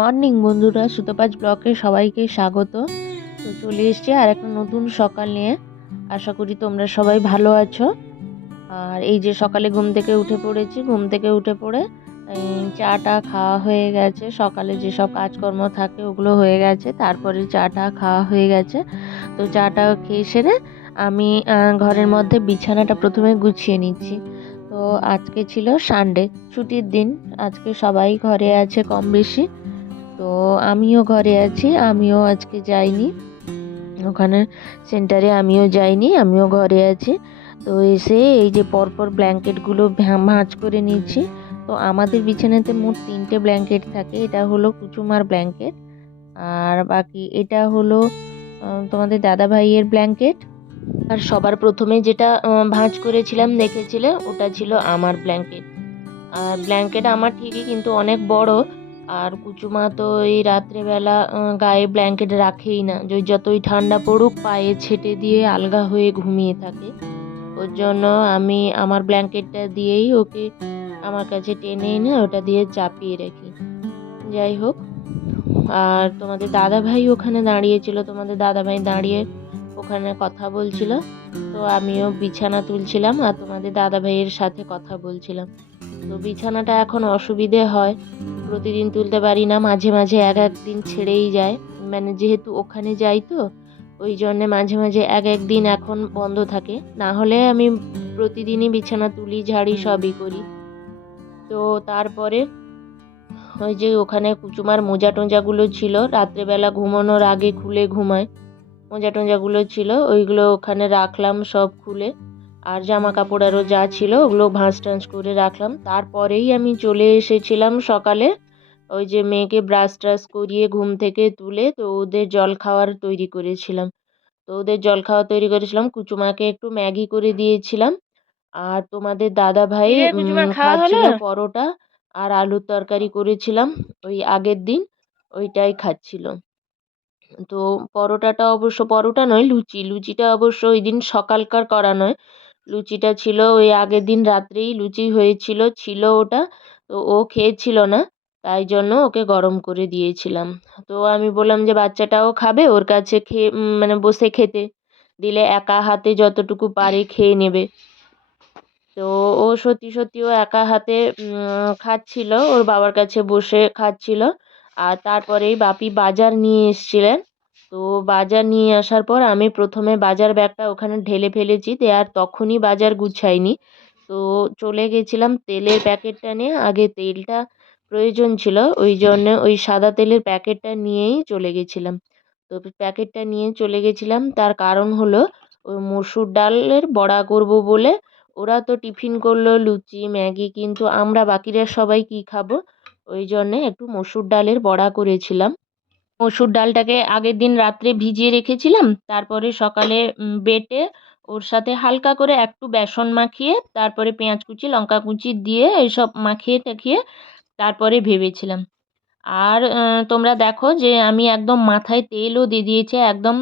Morning বন্ধুরা, সুতোপাজ ব্লকে সবাইকে স্বাগত। তো চলে এসছি আর একটা নতুন সকাল নিয়ে। আশা করি তোমরা সবাই ভালো আছো। আর এই যে সকালে ঘুম থেকে উঠে পড়েছি, ঘুম থেকে উঠে পড়ে চাটা খাওয়া হয়ে গেছে। সকালে যেসব কাজকর্ম থাকে ওগুলো হয়ে গেছে, তারপরে চাটা খাওয়া হয়ে গেছে। তো চাটা খেয়ে সেরে আমি ঘরের মধ্যে বিছানাটা প্রথমে গুছিয়ে নিচ্ছি। তো আজকে ছিল সানডে, ছুটির দিন। আজকে সবাই ঘরে আছে কম বেশি। তো আমিও ঘরে আছি, আমিও আজকে যাইনি ওখানে সেন্টারে, আমিও যাইনি, আমিও ঘরে আছি। তো এসে এই যে পরপর ব্ল্যাঙ্কেটগুলো ভাঁজ করে নিচ্ছি। তো আমাদের বিছানাতে মোট 3টে ব্ল্যাঙ্কেট থাকে। এটা হলো কুচুমার ব্ল্যাঙ্কেট, আর বাকি এটা হলো তোমাদের দাদা ভাইয়ের ব্ল্যাঙ্কেট। আর সবার প্রথমে যেটা ভাঁজ করেছিলাম দেখেছিলে, ওটা ছিল আমার ব্ল্যাঙ্কেট। আর ব্ল্যাঙ্কেট আমার ঠিকই, কিন্তু অনেক বড়। আর কুচুমা তো এই রাত্রেবেলা গায়ে ব্ল্যাঙ্কেট রাখেই না, যতই ঠান্ডা পড়ুক পায়ে ছেটে দিয়ে আলগা হয়ে ঘুমিয়ে থাকে। ওর জন্য আমি আমার ব্ল্যাঙ্কেটটা দিয়েই ওকে আমার কাছে টেনে এনে ওটা দিয়ে চাপিয়ে রাখি। যাই হোক, আর তোমাদের দাদা ভাই ওখানে দাঁড়িয়েছিল, তোমাদের দাদা ভাই দাঁড়িয়ে ওখানে কথা বলছিল। তো আমিও বিছানা তুলছিলাম আর তোমাদের দাদা ভাইয়ের সাথে কথা বলছিলাম। তো বিছানাটা এখন অসুবিধে হয়, প্রতিদিন তুলতে পারি না, মাঝে মাঝে এক একদিন ছেড়েই যায়। মানে যেহেতু ওখানে যাই, তো ওই জন্যে মাঝে মাঝে এক একদিন এখন বন্ধ থাকে, না হলে আমি প্রতিদিনই বিছানা তুলি, ঝাড়ি, সবই করি। তো তারপরে ওই যে ওখানে কুচুমার মোজা টোজাগুলো ছিল, রাত্রেবেলা ঘুমানোর আগে খুলে ঘুমায়, মোজা টোজাগুলো ছিল, ওইগুলো ওখানে রাখলাম সব খুলে। আর জামা কাপড় আরও যা ছিল ওগুলো ভাঁজ টাঁজ করে রাখলাম। তারপরেই আমি চলে এসেছিলাম সকালে, ওই যে মেয়েকে ব্রাশ ট্রাশ করিয়ে ঘুম থেকে তুলে তো ওদের জল খাওয়ার তৈরি করেছিলাম। তো ওদের জল খাওয়া তৈরি করেছিলাম, কুচুমাকে একটু ম্যাগি করে দিয়েছিলাম। আর তোমাদের দাদা ভাই খাচ্ছিল পরোটা আর আলুর তরকারি করেছিলাম ওই আগের দিন, ওইটাই খাচ্ছিল। তো পরোটাটা অবশ্য পরোটা নয়, লুচিটা অবশ্য ওই দিন সকালকার করা নয়, লুচিটা ছিল ওই আগের দিন রাত্রেই লুচি ছিল ওটা। তো ও খেয়েছিল না, তাই জন্য ওকে গরম করে দিয়েছিলাম। তো আমি বললাম যে বাচ্চাটাও খাবে, ওর কাছে খেয়ে মানে বসে খেতে দিলে একা হাতে যতটুকু পারে খেয়ে নেবে। তো ও সত্যি সত্যি ও একা হাতে খাচ্ছিল, ওর বাবার কাছে বসে খাচ্ছিল। আর তারপরেই বাপি বাজার নিয়ে এসছিলেন। তো বাজার নিয়ে আসার পর আমি প্রথমে বাজার ব্যাগটা ওখানে ঢেলে ফেলেছি, আর তখনই বাজার গুছাইনি। তো চলে গেছিলাম তেলের প্যাকেটটা নিয়ে, আগে তেলটা প্রয়োজন ছিল, ওই জন্য ওই সাদা তেলের প্যাকেটটা নিয়েই চলে গেছিলাম। তো প্যাকেটটা নিয়ে চলে গেছিলাম, তার কারণ হলো ওই মসুর ডালের বড়া করব বলে। ওরা তো টিফিন করলো লুচি ম্যাগি, কিন্তু আমরা বাকিরা সবাই কি খাবো, ওই জন্যে একটু মসুর ডালের বড়া করেছিলাম। মসুর ডালটাকে আগের দিন রাত্রে ভিজিয়ে রেখেছিলাম, তারপরে সকালে বেটে ওর সাথে হালকা করে একটু বেসন মাখিয়ে, তারপরে পেঁয়াজ কুচি লঙ্কা কুচি দিয়ে এইসব মাখিয়ে টাখিয়ে তারপরে ভেবেছিলাম। আর তোমরা দেখো যে আমি একদম মাথায় তেলও দিয়ে দিয়েছি, একদম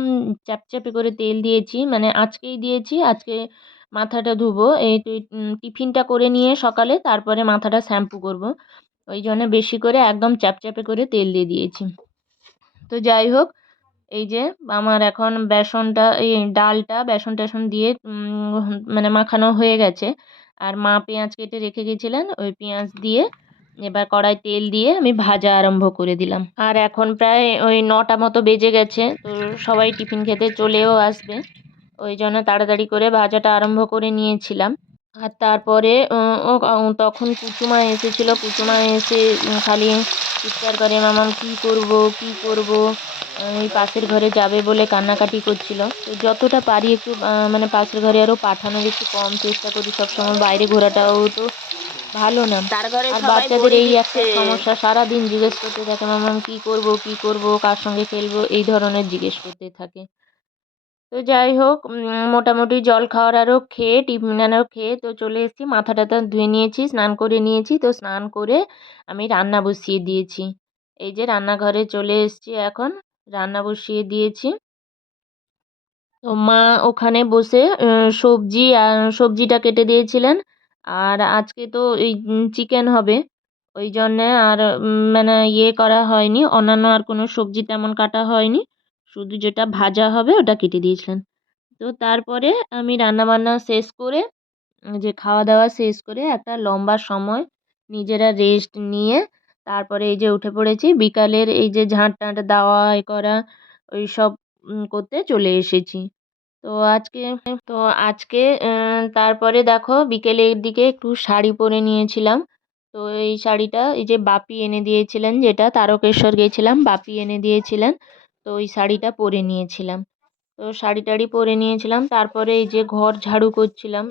চ্যাপচ্যাপে করে তেল দিয়েছি, মানে আজকেই দিয়েছি, আজকে মাথাটা ধুবো। এই টিফিনটা করে নিয়ে সকালে তারপরে মাথাটা শ্যাম্পু করব, ওই জন্য বেশি করে একদম চ্যাপচ্যাপে করে তেল দিয়ে দিয়েছি। তো যাই হোক, এই যে আমার এখন বেসনটা, এই ডালটা বেসন টেসন দিয়ে মানে মাখানো হয়ে গেছে। আর মা পেঁয়াজ কেটে রেখে গেছিলেন, ওই পেঁয়াজ দিয়ে এবার কড়াই তেল দিয়ে আমি ভাজা আরম্ভ করে দিলাম। আর এখন প্রায় ওই 9টা মতো বেজে গেছে, তো সবাই টিফিন খেতে চলেও আসবে, ওই জন্য তাড়াতাড়ি করে ভাজাটা আরম্ভ করে নিয়েছিলাম। আর তারপরে তখন কুচুমা এসেছিল, কুচুমা এসে খালি চিৎকার করে, মামাম কী করব কী করব, ওই পাশের ঘরে যাবে বলে কান্নাকাটি করছিল। তো যতটা পারি একটু মানে পাশের ঘরে আরও পাঠানোর একটু কম চেষ্টা করি, সবসময় বাইরে ঘোরাটাও তো ভালো না। আর বাচ্চাদের এই একটা সমস্যা, সারাদিন জিজ্ঞেস করতে থাকে মামাম কী করব কী করব, কার সঙ্গে খেলবো, এই ধরনের জিজ্ঞেস করতে থাকে। তো যাই হোক, মোটামুটি জল খাওয়ার আরও খেয়ে টিফিন আরও খেয়ে তো চলে এসেছি, মাথা টাথা ধুয়ে নিয়েছি, স্নান করে নিয়েছি। তো স্নান করে আমি রান্না বসিয়ে দিয়েছি। এই যে রান্নাঘরে চলে এসেছি, এখন রান্না বসিয়ে দিয়েছি। তো মা ওখানে বসে সবজিটা কেটে দিয়েছিলেন। আর আজকে তো এই চিকেন হবে, ওই জন্যে আর মানে ইয়ে করা হয়নি, অন্যান্য আর কোনো সবজি তেমন কাটা হয়নি, শুধু যেটা ভাজা হবে ওটা কেটে দিয়েছিলেন। তো তারপরে আমি রান্নাবান্না শেষ করে যে খাওয়া দাওয়া শেষ করে একটা লম্বা সময় নিজেরা রেস্ট নিয়ে তারপরে এই যে উঠে পড়েছি, বিকালের এই যে ঝাঁট টাঁট দেওয়া এ করা ওই সব করতে চলে এসেছি। তো আজকে তো আজকে তারপরে দেখো বিকেলের দিকে একটু শাড়ি পরে নিয়েছিলাম। তো এই শাড়িটা এই যে বাপি এনে দিয়েছিলেন, যেটা তারকেশ্বর গেছিলাম বাপি এনে দিয়েছিলেন। তো ওই শাড়িটা পরে নিয়েছিলাম। তো শাড়ি টাড়ি পরে নিয়েছিলাম, তারপরে এই যে ঘর ঝাড়ু করছিলাম।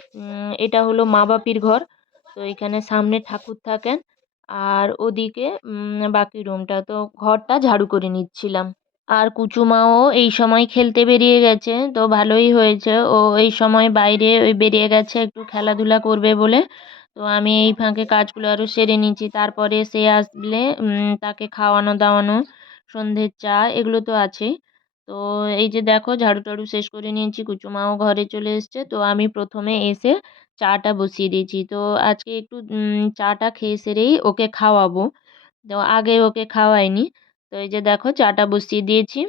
এটা হলো মা বাপির ঘর। তো এখানে সামনে ঠাকুর থাকেন, আর ওদিকে বাকি রুমটা, তো ঘরটা ঝাড়ু করে নিচ্ছিলাম। আর কুচুমাও এই সময় খেলতে বেরিয়ে গেছে, তো ভালোই হয়েছে, ও এই সময় বাইরে ওই বেরিয়ে গেছে একটু খেলাধুলা করবে বলে। তো আমি এই ফাঁকে কাজগুলো আরও সেরে নিচ্ছি, তারপরে সে আসলে তাকে খাওয়ানো দাওয়ানো, সন্ধ্যের চা এগুলো তো আছেই। তো এই যে দেখো ঝাড়ু টাড়ু শেষ করে নিয়েছি, কুচুমাও ঘরে চলে এসছে। তো আমি প্রথমে এসে চাটা বসিয়ে দিয়েছি। তো আজকে একটু চাটা খেয়ে সেরেই ওকে খাওয়াবো, তো আগে ওকে খাওয়াইনি। তো এই যে দেখো চাটা বসিয়ে দিয়েছি।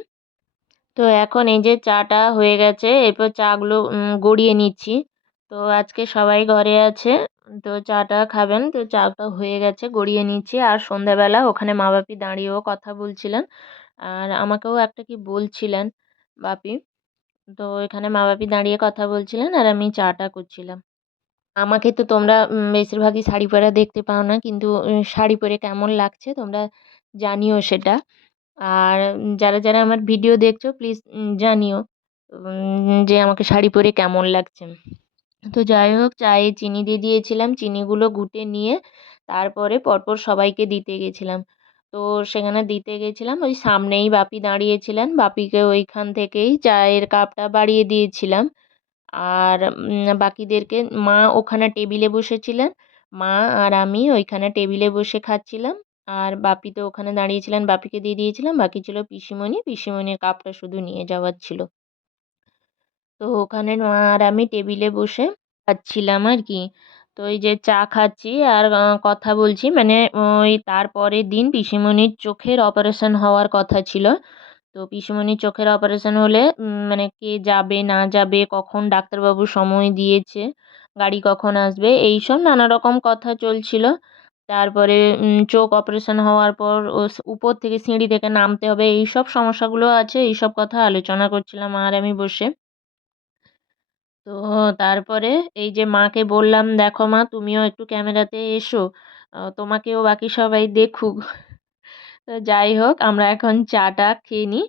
তো এখন এই যে চাটা হয়ে গেছে, এরপর চাগুলো গড়িয়ে নিচ্ছি। তো আজকে সবাই ঘরে আছে, তো চাটা খাবেন, তো চাটা হয়ে গেছে গড়িয়ে নিচ্ছি। আর সন্ধ্যাবেলা ওখানে মা বাপি দাঁড়িয়েও কথা বলছিলেন, আর আমাকেও একটা কি বলছিলেন বাপি। তো এখানে মা বাপি দাঁড়িয়ে কথা বলছিলেন আর আমি চাটা করছিলাম। আমাকে তো তোমরা বেশিরভাগই শাড়ি পরা দেখতে পাও না, কিন্তু শাড়ি পরে কেমন লাগছে তোমরা জানিও সেটা। আর যারা যারা আমার ভিডিও দেখছো প্লিজ জানিও যে আমাকে শাড়ি পরে কেমন লাগছে। তো যাই হোক, চায়ে চিনি দিয়ে দিয়েছিলাম, চিনিগুলো ঘুঁটে নিয়ে তারপরে পরপর সবাইকে দিতে গেছিলাম। তো সেখানে দিতে গেছিলাম, ওই সামনেই বাপি দাঁড়িয়েছিলেন, বাপিকে ওইখান থেকেই চায়ের কাপটা বাড়িয়ে দিয়েছিলাম। আর বাকিদেরকে মা ওখানে টেবিলে বসেছিলেন, মা আর আমি ওইখানে টেবিলে বসে খাচ্ছিলাম। আর বাপি তো ওখানে দাঁড়িয়েছিলেন, বাপিকে দিয়ে দিয়েছিলাম, বাকি ছিল পিসিমণি, পিসিমণির কাপটা শুধু নিয়ে যাওয়ার ছিল। তো ওখানে মা আর আমি টেবিলে বসে খাচ্ছিলাম আর কি। তো এই যে চা খাচ্ছি আর কথা বলছি, মানে ওই তারপরের দিন পিসিমণির চোখের অপারেশন হওয়ার কথা ছিল। তো পিসিমণির চোখের অপারেশন হলে মানে কে যাবে না যাবে, কখন ডাক্তারবাবু সময় দিয়েছে, গাড়ি কখন আসবে, এইসব নানা রকম কথা চলছিল। তারপরে চোখ অপারেশন হওয়ার পর উপর থেকে সিঁড়ি থেকে নামতে হবে, এইসব সমস্যাগুলো আছে, এইসব কথা আলোচনা করছিলাম আর আমি বসে। তো তারপরে এই যে মাকে বললাম, দেখো মা তুমিও একটু ক্যামেরাতে এসো, তোমাকেও বাকি সবাই দেখুক। তো যাই হোক আমরা এখন চাটা খেয়ে নিই।